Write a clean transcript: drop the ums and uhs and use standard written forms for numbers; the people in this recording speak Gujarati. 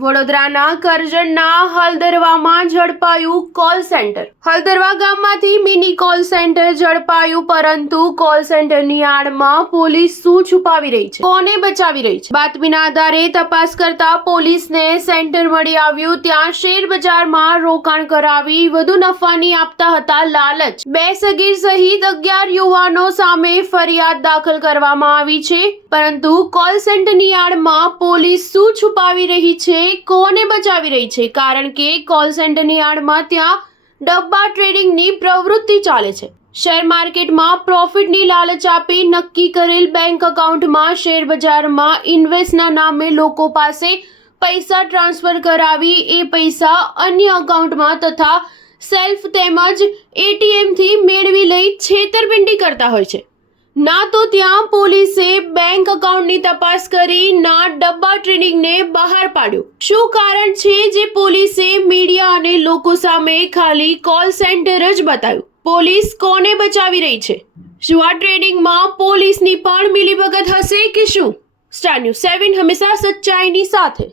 વડોદરાના કરજણના હલદરવામાં ઝડપાયું કોલ સેન્ટર। હલદરવા ગામમાંથી મિની કોલ સેન્ટર ઝડપાયું, પરંતુ કોલ સેન્ટરની આડમાં પોલીસ શું છુપાવી રહી છે, કોને બચાવી રહી છે? બાતમીના આધારે તપાસ કરતા પોલીસને સેન્ટર મળી આવ્યું। ત્યાં શેર બજારમાં રોકાણ કરાવી વધુ નફાની આપતા હતા લાલચ। 2 સગીર સહિત 11 યુવાનો સામે ફરિયાદ દાખલ કરવામાં આવી છે, પરંતુ કોલ સેન્ટરની આડમાં પોલીસ શું છુપાવી રહી છે, કોને બચાવી રહી છે? કારણ કે કોલ સેન્ટરની આડમાં ત્યાં ડબ્બા ટ્રેડિંગની પ્રવૃત્તિ ચાલે છે। શેર માર્કેટમાં પ્રોફિટની લાલચ આપી નક્કી કરેલ બેંક એકાઉન્ટમાં શેર બજારમાં ઇન્વેસ્ટના નામે લોકો પાસે પૈસા ટ્રાન્સફર કરાવી એ પૈસા અન્ય એકાઉન્ટમાં તથા સેલ્ફ તેમજ એટીએમથી મેળવી લઈ છેતરપિંડી કરતા હોય છે। ના તો ત્યાં પોલીસે બેંક એકાઉન્ટની તપાસ કરી, ના ડબ્બા ટ્રેડિંગને બહાર પાડ્યું। શું કારણ છે જે પોલીસે મીડિયા અને લોકો સામે ખાલી કોલ સેન્ટર જ બતાવ્યું? પોલીસ કોને બચાવી રહી છે? શું આ ટ્રેડિંગમાં પોલીસની પણ મિલીભગત હશે કે શું? સ્ટાર ન્યૂઝ 7 હંમેશા સચ્ચાઈની સાથે।